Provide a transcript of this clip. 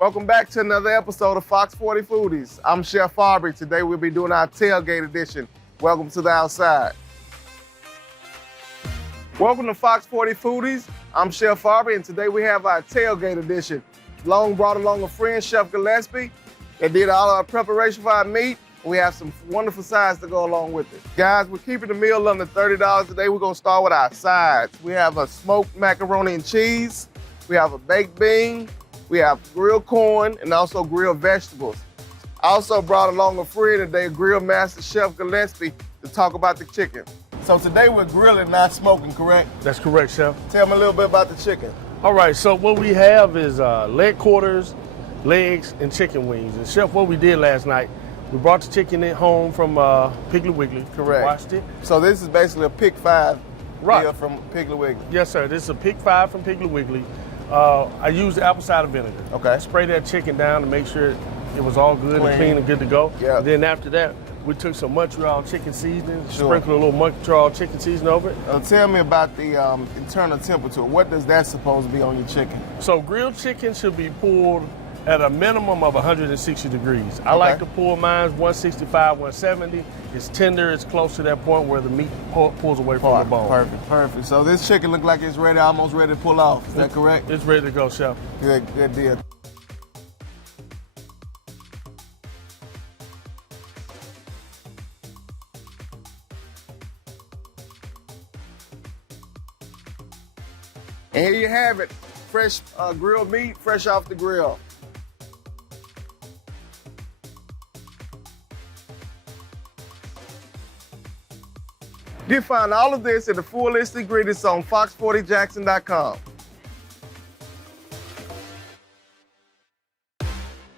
Welcome back to another episode of Fox 40 Foodies. I'm Chef Aubrey. Today we'll be doing our tailgate edition. Welcome to the outside. Welcome to Fox 40 Foodies. I'm Chef Aubrey, and today we have our tailgate edition. Long brought along a friend, Chef Gillespie. They did all our preparation for our meat. We have some wonderful sides to go along with it. Guys, we're keeping the meal under $30 today. We're gonna start with our sides. We have a smoked macaroni and cheese. We have a baked bean. We have grilled corn and also grilled vegetables. I also brought along a friend today, Grill Master Chef Gillespie, to talk about the chicken. So today we're grilling, not smoking, correct? That's correct, Chef. Tell me a little bit about the chicken. All right, so what we have is leg quarters, legs, and chicken wings. And Chef, what we did last night, we brought the chicken in home from Piggly Wiggly. Correct. Washed it. So this is basically a pick 5 Right. meal from Piggly Wiggly. Yes, sir. This is a pick 5 from Piggly Wiggly. I used apple cider vinegar. Okay. Spray that chicken down to make sure it was all good and clean and good to go. Yeah. Then after that, we took some Montreal chicken seasoning, Sure. sprinkled a little Montreal chicken seasoning over it. Tell me about the internal temperature. What does that supposed to be on your chicken? So grilled chicken should be pulled at a minimum of 160 degrees. I like to pull mine 165, 170. It's tender, it's close to that point where the meat pulls away from the bone. Perfect, perfect. So this chicken look like it's ready, almost ready to pull off. Is that correct? It's ready to go, Chef. Good, good deal. And here you have it, fresh grilled meat, fresh off the grill. You can find all of this and the full list of ingredients on fox40jackson.com.